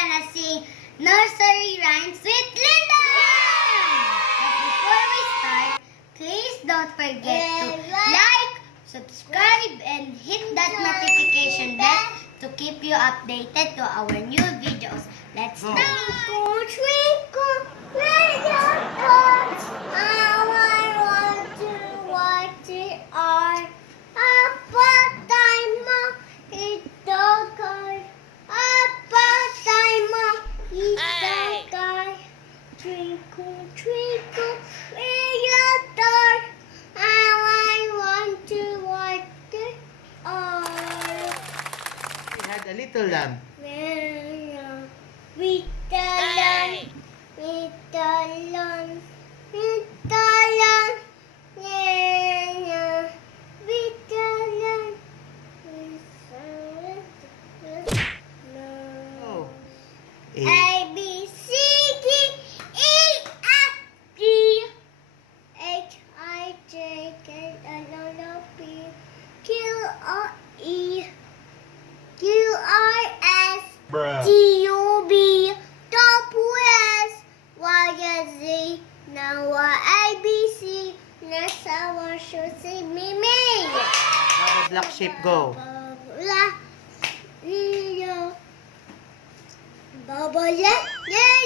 gonna sing nursery rhymes with Linda! But before we start, please don't forget to like, subscribe, and hit that notification bell to keep you updated to our new videos. Let's Go. start! Twinkle, twinkle, little stars, how I want to watch it all. About time, it's dark. About time, it's dark. Twinkle, twinkle, little star, how I want to watch it all. We had a little lamb. With the lamb, with the lamb, with the lamb, yeah, with the lamb, with the lamb. Oh. A, B, C, D, E, F, G, H, I, J, K, L, M, N, P, Q, R, E, Q, R, S, Bruh. T, U, V, W, X, Y, Z. Now A, B, C. Next our should say me. How the black sheep go? Blah, blah, blah, blah, blah,